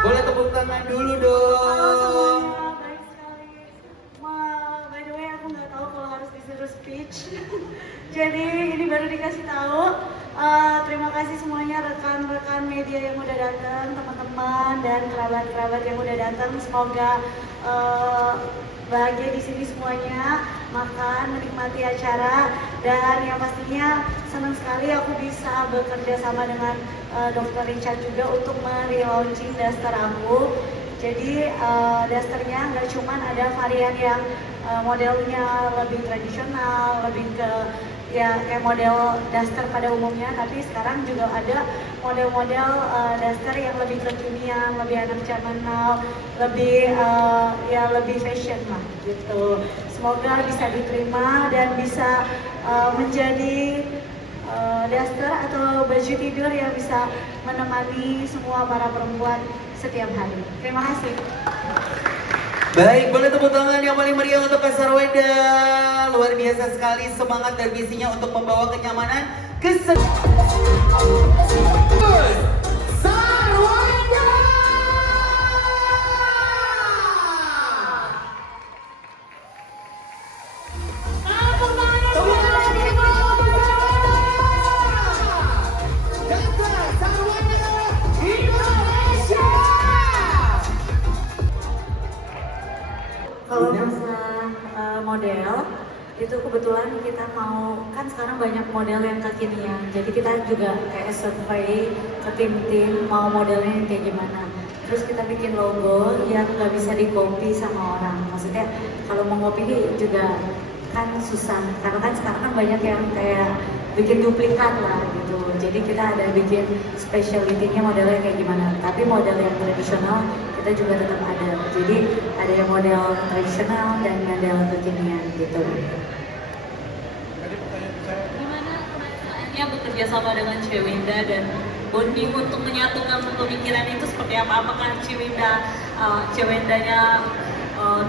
Boleh tepuk tangan dulu Halo dong. semuanya, baik sekali. Wah, by the way aku nggak tahu kalau harus disuruh speech. Jadi ini baru dikasih tahu. Terima kasih semuanya rekan-rekan media yang udah datang, teman-teman dan kerabat-kerabat yang udah datang. Semoga bahagia di sini semuanya, makan, menikmati acara, dan yang pastinya senang sekali aku bisa bekerja sama dengan Dr. Richard juga untuk relaunching daster aku. Jadi dasternya nggak cuma ada varian yang modelnya lebih tradisional, lebih ke ya kayak model daster pada umumnya, tapi sekarang juga ada model-model daster yang lebih kekinian, lebih anak zaman now, lebih ya lebih fashion lah gitu. Semoga bisa diterima dan bisa menjadi daster atau baju tidur yang bisa menemani semua para perempuan setiap hari. Terima kasih. Baik, boleh tepuk tangan yang paling meriah untuk Kak Sarwenda. Luar biasa sekali semangat dan visinya untuk membawa kenyamanan ke Sarwenda. Kalau masa model itu kebetulan kita mau, kan sekarang banyak model yang kekinian, jadi kita juga kayak survei ke tim-tim mau modelnya yang kayak gimana. Terus kita bikin logo yang nggak bisa di-copy sama orang. Maksudnya kalau mau ngopi juga kan susah, karena kan sekarang kan banyak yang kayak bikin duplikat lah gitu. Jadi kita ada bikin specialty-nya modelnya kayak gimana. Tapi model yang tradisional kita juga tetap ada. Jadi ada yang model tradisional dan model kekinian gitu. Gimana perasaannya bekerja sama dengan Cewinda dan bonding untuk menyatukan pemikiran itu seperti apa? Apakah Cewendanya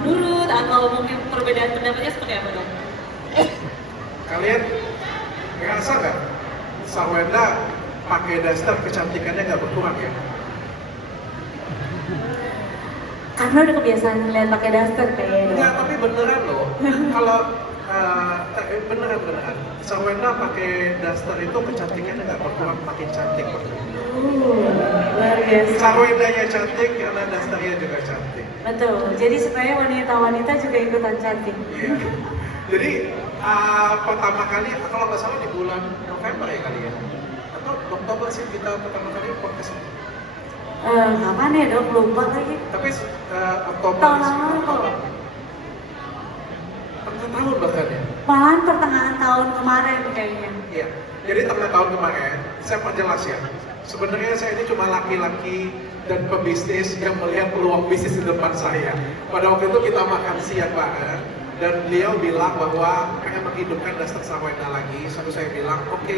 nurut atau mungkin perbedaan pendapatnya seperti apa dong? Kalian ngerasa nggak Sarwenda pakai daster kecantikannya nggak berkurang ya? Karena udah kebiasaan ngeliat pakai daster kayaknya. Enggak, tapi beneran loh. Kalau beneran Sarwenda pakai daster itu kecantikannya nggak berkurang, makin cantik. Luar biasa. Sarwendanya cantik karena dasternya juga cantik. Betul. Jadi supaya wanita-wanita juga ikutan cantik. Iya. Jadi pertama kali, kalau nggak salah di bulan November ya kali ya, atau Oktober sih kita pertama kali podcast ini. Kapan ya dok? Lupa lagi. Tapi Oktober Tahun sih. lalu kok. Tengah tahun bahkan ya. Malahan pertengahan tahun kemarin kayaknya. Iya. Jadi tengah tahun kemarin, saya perjelas ya. Sebenarnya saya ini cuma laki-laki dan pebisnis yang melihat peluang bisnis di depan saya. Pada waktu itu kita makan siang bareng, dan beliau bilang bahwa pengen menghidupkan daster Sarwenda lagi. Lalu saya bilang, oke,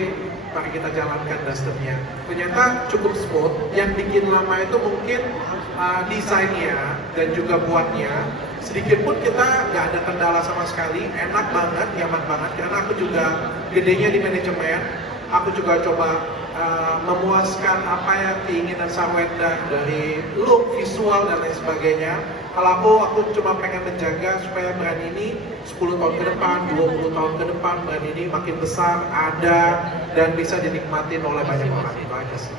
mari kita jalankan dasternya. Ternyata cukup smooth. Yang bikin lama itu mungkin desainnya dan juga buatnya. Sedikit pun kita nggak ada kendala sama sekali, enak banget, nyaman banget. Karena aku juga gedenya di manajemen, aku juga coba memuaskan apa yang keinginan Sarwenda dari look, visual dan lain sebagainya. Kalau aku cuma pengen menjaga supaya brand ini 10 tahun ke depan, 20 tahun ke depan brand ini makin besar, ada dan bisa dinikmatin oleh banyak orang. Itu aja sih.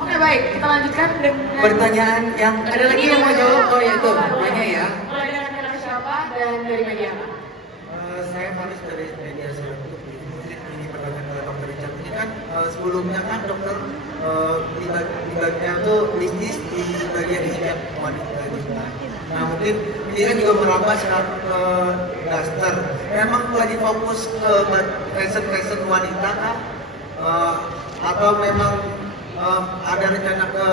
Oke baik, kita lanjutkan dengan Pertanyaan yang ada lagi yang mau jawab? Oh ya itu, banyak ya. mulai dengan kata siapa dan dari media apa? Saya Faris dari media Satu. Ini pertanyaan ke Dokter Richard. Ini kan sebelumnya kan dokter di bagian tuh bisnis di bagian hijab wanita gitu. Nah mungkin ini kan juga merambah sekarang ke daster. Memang lagi fokus ke fashion wanita kan? Atau memang ada rencana ke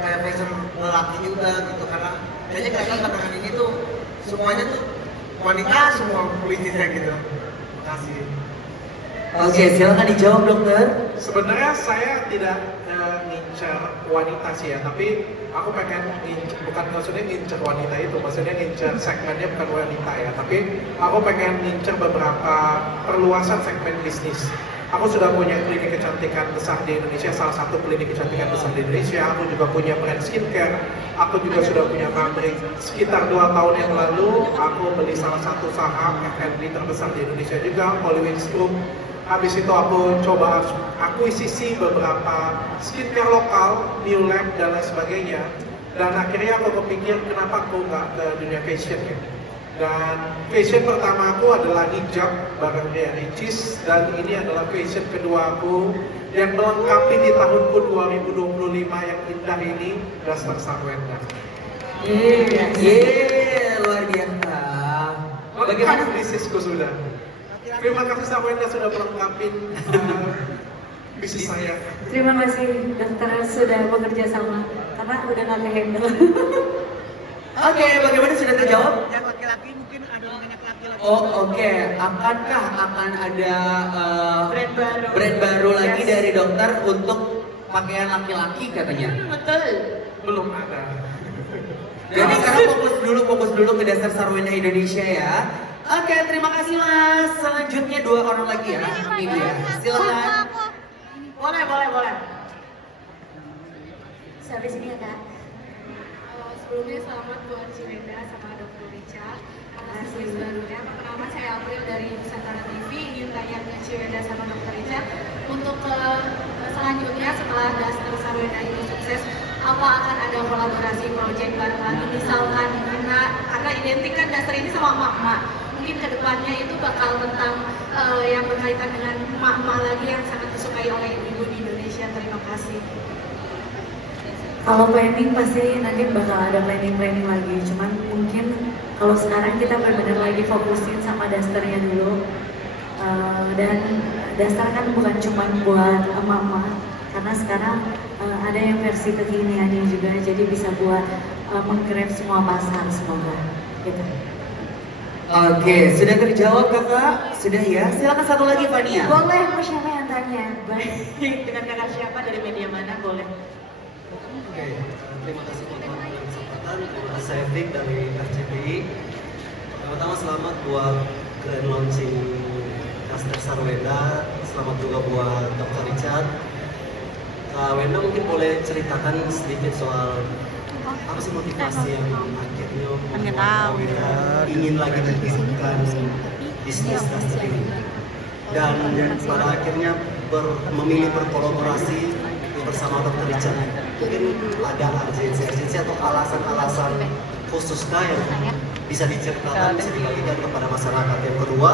kayak fashion lelaki juga gitu, karena kayaknya belakangan ini tuh semuanya tuh wanita semua bisnisnya gitu. Terima kasih. Oke, silakan dijawab dokter. Sebenarnya saya tidak ngincar wanita sih ya, tapi aku pengen bukan maksudnya ngincar wanita itu, maksudnya ngincar segmennya bukan wanita ya, tapi aku pengen ngincar beberapa perluasan segmen bisnis. Aku sudah punya klinik kecantikan besar di Indonesia, salah satu klinik kecantikan besar di Indonesia. Aku juga punya brand skincare. Aku juga sudah punya pabrik. Sekitar 2 tahun yang lalu, aku beli salah satu saham F&B terbesar di Indonesia juga, Hollywoods Group. Habis itu aku coba akuisisi beberapa skincare lokal, New Lab dan lain sebagainya. Dan akhirnya aku kepikir kenapa aku nggak ke dunia fashion ya. Dan fashion pertama aku adalah hijab barangnya Ricis, dan ini adalah fashion kedua aku yang melengkapi di tahunku 2025 yang indah ini, Duster Sarwenda. Luar biasa. Bagaimana bisnisku sudah? Terima kasih Sarwenda sudah melengkapi bisnis saya. Terima kasih dokter sudah bekerja sama karena udah nggak kehandle. Oke, bagaimana sudah terjawab? Yang laki-laki mungkin ada banyak laki-laki. Oh oke, akankah akan ada Brand baru. lagi Yes. dari dokter untuk pakaian laki-laki katanya? Betul. Belum ada. Jadi sekarang fokus dulu ke Duster Sarwenda Indonesia ya. Oke, terima kasih Mas. Selanjutnya 2 orang lagi ya. Ini dia. Silakan. Boleh. Sampai sini ya kak. Sebelumnya selamat buat Ciwenda sama Dr. Richard atas tugas barunya. Pertama saya April dari Nusantara TV ingin tanya ke Ciwenda sama Dr. Richard untuk selanjutnya setelah Duster Sarwenda ini sukses, apa akan ada kolaborasi project bareng lagi misalkan karena identik kan Duster ini sama emak-emak. Mungkin kedepannya itu bakal tentang yang berkaitan dengan emak-emak lagi yang sangat disukai oleh ibu di Indonesia. Terima kasih. Kalau planning pasti nanti bakal ada planning lagi. Cuman mungkin kalau sekarang kita benar-benar lagi fokusin sama Dusternya dulu. Dan Duster kan bukan cuma buat emak-emak, karena sekarang ada yang versi kekiniannya juga, jadi bisa buat menggrab semua pasar semoga. Gitu. Oke, sudah terjawab kakak? Sudah ya? Silakan satu lagi Fania. Boleh, mau siapa yang tanya? Baik, dengan kakak siapa dari media mana? Boleh. Oke, terima kasih teman-teman yang kesempatan. Terima kasih saya Vic dari RCTI. Pertama selamat buat grand launching Duster Sarwenda. Selamat juga buat Dr. Richard. Kak Wenda mungkin boleh ceritakan sedikit soal apa sih motivasi yang akhirnya membuat Kak Wenda ingin lagi mengembangkan bisnis Duster ini. Dan pada akhirnya memilih berkolaborasi bersama Dr. Richard. Mungkin ada urgensi atau alasan-alasan khusus yang bisa diceritakan, bisa dibagikan kepada masyarakat. Yang kedua,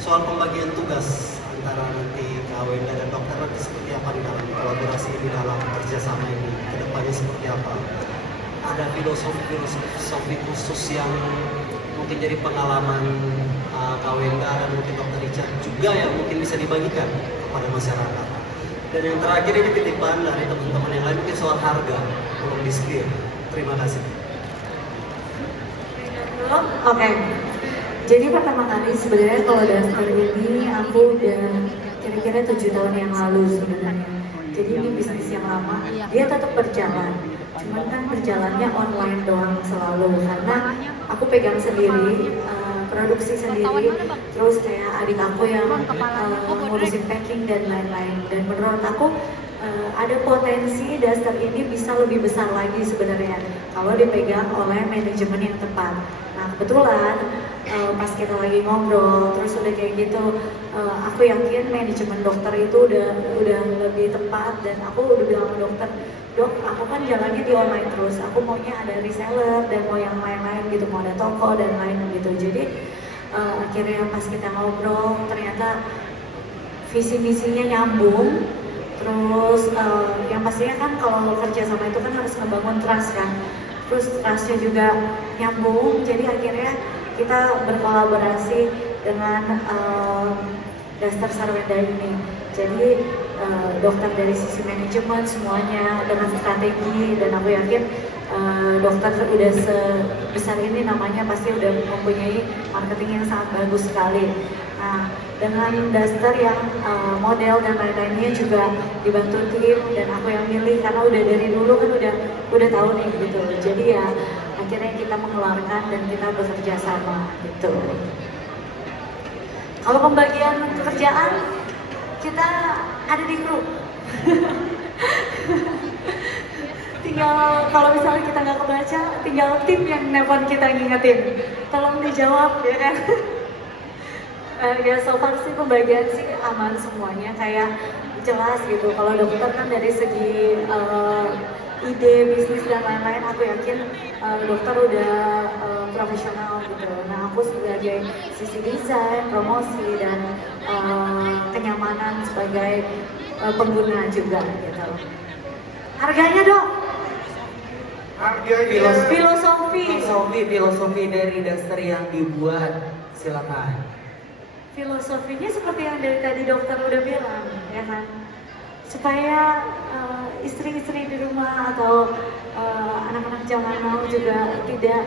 soal pembagian tugas antara nanti Kak Wenda dan dokter nanti seperti apa di dalam kolaborasi ini, dalam kerjasama ini, kedepannya seperti apa? Ada filosofi khusus yang mungkin jadi pengalaman Kak Wenda dan mungkin Dr. Richard juga yang mungkin bisa dibagikan kepada masyarakat. Dan yang terakhir ini titipan dari teman-teman yang lain mungkin soal harga, belum di-clear. Terima kasih. Oke. Jadi pertama kali sebenarnya kalau Duster ini aku udah kira-kira 7 tahun yang lalu sebenarnya. Jadi ini bisnis yang lama, dia tetap berjalan. Cuman kan berjalannya online doang selalu karena aku pegang sendiri, produksi sendiri, terus kayak adik aku yang ngurusin packing dan lain-lain. Dan menurut aku ada potensi Duster ini bisa lebih besar lagi sebenarnya kalau dipegang oleh manajemen yang tepat. Nah kebetulan pas kita lagi ngobrol terus udah kayak gitu, aku yakin manajemen dokter itu udah lebih tepat, dan aku udah bilang ke dokter, dok aku kan jalannya di online terus, aku maunya ada reseller dan mau yang lain-lain gitu, mau ada toko dan lain gitu. Jadi akhirnya pas kita ngobrol ternyata visi misinya nyambung. Terus yang pastinya kan kalau kerja sama itu kan harus ngebangun trust kan, terus trustnya juga nyambung. Jadi akhirnya kita berkolaborasi dengan Duster Sarwenda ini. Jadi dokter dari sisi manajemen semuanya dengan strategi, dan aku yakin dokter udah sebesar ini namanya pasti udah mempunyai marketing yang sangat bagus sekali. Nah, dengan Duster yang model dan lain-lainnya juga dibantu tim, dan aku yang milih karena udah dari dulu kan udah tahu nih gitu. Jadi ya akhirnya kita mengeluarkan dan kita bekerja sama gitu. Kalau pembagian pekerjaan, kita ada di grup. Tinggal kalau misalnya kita nggak kebaca, tinggal tim yang nelpon kita ngingetin. Tolong dijawab ya kan. Ya so far sih pembagian sih aman semuanya, kayak jelas gitu. Kalau dokter kan dari segi ide bisnis dan lain-lain, aku yakin dokter udah profesional gitu. Nah aku sebagai sisi desain, promosi dan kenyamanan sebagai pengguna juga gitu. Harganya dok? Harganya Filosofi dari daster yang dibuat, silakan. Filosofinya seperti yang dari tadi dokter udah bilang, ya kan? Supaya istri-istri di rumah atau anak-anak zaman now juga tidak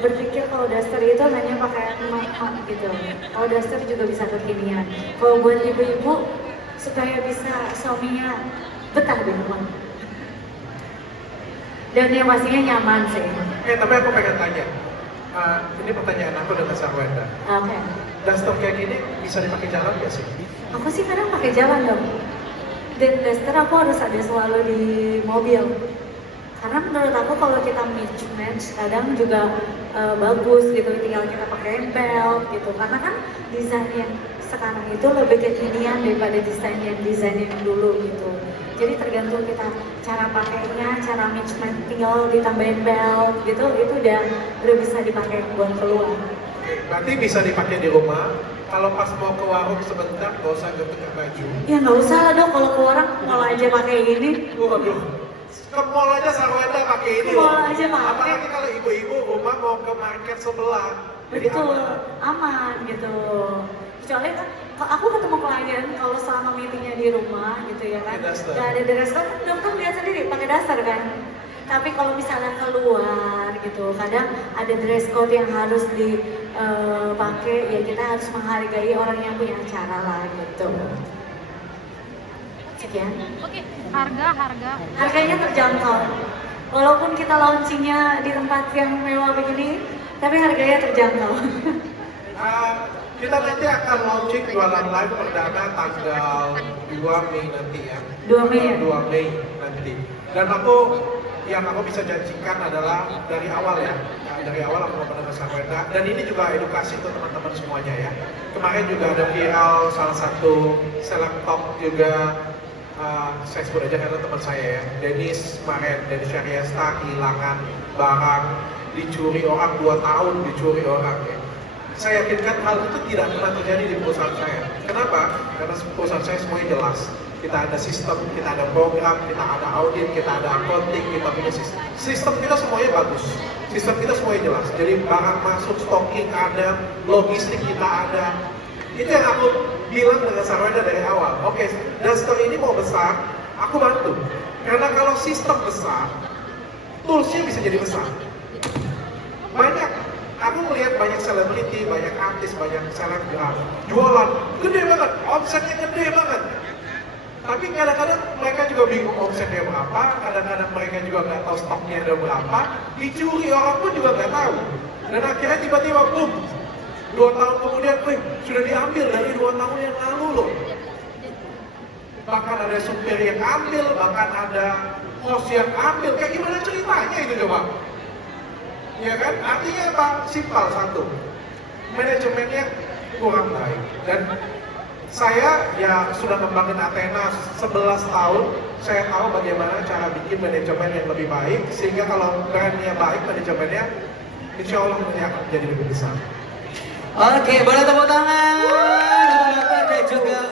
berpikir kalau daster itu hanya pakaian emak-emak gitu. Kalau daster juga bisa kekinian. Kalau buat ibu-ibu supaya bisa suaminya betah di rumah. Dan yang pastinya nyaman sih. tapi aku pengen tanya. Ini pertanyaan aku dengan Sarwenda. Oke. Daster kayak gini bisa dipakai jalan nggak sih? Aku sih kadang pakai jalan dong. Dan daster aku harus ada selalu di mobil. Karena menurut aku kalau kita match kadang juga bagus gitu, tinggal kita pakai belt gitu. Karena kan desain yang sekarang itu lebih kekinian daripada desain yang dulu gitu. Jadi tergantung kita cara pakainya, cara match tinggal ditambahin belt gitu, itu udah bisa dipakai buat keluar. Berarti bisa dipakai di rumah. Kalau pas mau ke warung sebentar, gak usah pakai baju. Ya nggak usah lah dok, kalau ke orang malah aja pakai ini. Waduh, ke mall aja Sarwenda pakai ini Ke loh. mall aja pakai. Apalagi kalau ibu-ibu rumah mau ke market sebelah. Jadi Betul, aman. aman gitu. Kecuali kan aku ketemu klien kalau selama meetingnya di rumah gitu ya kan, Pakai daster. nggak ada dress code, kan dokter lihat sendiri pakai daster kan. Tapi kalau misalnya keluar gitu, kadang ada dress code yang harus dipakai, ya kita harus menghargai orang yang punya acara lah gitu. Sekian. Oke, harga. Harganya terjangkau. Walaupun kita launchingnya di tempat yang mewah begini, tapi harganya terjangkau. Kita nanti akan launching jualan live perdana tanggal 2 Mei nanti ya. 2 Mei ya? 2 Mei nanti. Dan yang aku bisa janjikan adalah dari awal ya. Dari awal aku mau dengan Sarwenda. Dan ini juga edukasi untuk teman-teman semuanya ya. Kemarin juga ada viral salah satu seleb top juga. Saya sebut aja karena teman saya ya, Dennis Syariasta kehilangan barang, dicuri orang 2 tahun, dicuri orang ya. Saya yakinkan hal itu tidak pernah terjadi di perusahaan saya. Kenapa? Karena perusahaan saya semuanya jelas. Kita ada sistem, kita ada program, kita ada audit, kita ada accounting, kita punya sistem kita semuanya bagus. Sistem kita semuanya jelas. Jadi barang masuk, stocking ada, logistik kita ada. Itu yang aku bilang dengan Sarwenda dari awal. Oke, daster ini mau besar, aku bantu. Karena kalau sistem besar, toolsnya bisa jadi besar. Banyak, aku melihat banyak selebriti, banyak artis, banyak selebgram jualan gede banget, omsetnya gede banget. Tapi kadang-kadang mereka juga bingung omsetnya berapa, kadang-kadang mereka juga nggak tahu stoknya ada berapa, dicuri orang pun juga nggak tahu. Dan akhirnya tiba-tiba boom, 2 tahun kemudian, sudah diambil dari 2 tahun yang lalu loh. Bahkan ada supir yang ambil, bahkan ada host yang ambil. Kayak gimana ceritanya itu coba? Ya kan? Artinya apa? Simpel satu. Manajemennya kurang baik. Dan saya ya sudah membangun Athena 11 tahun. Saya tahu bagaimana cara bikin manajemen yang lebih baik. Sehingga kalau brandnya baik, manajemennya insya Allah nanti akan menjadi lebih besar. Oke, boleh tepuk tangan.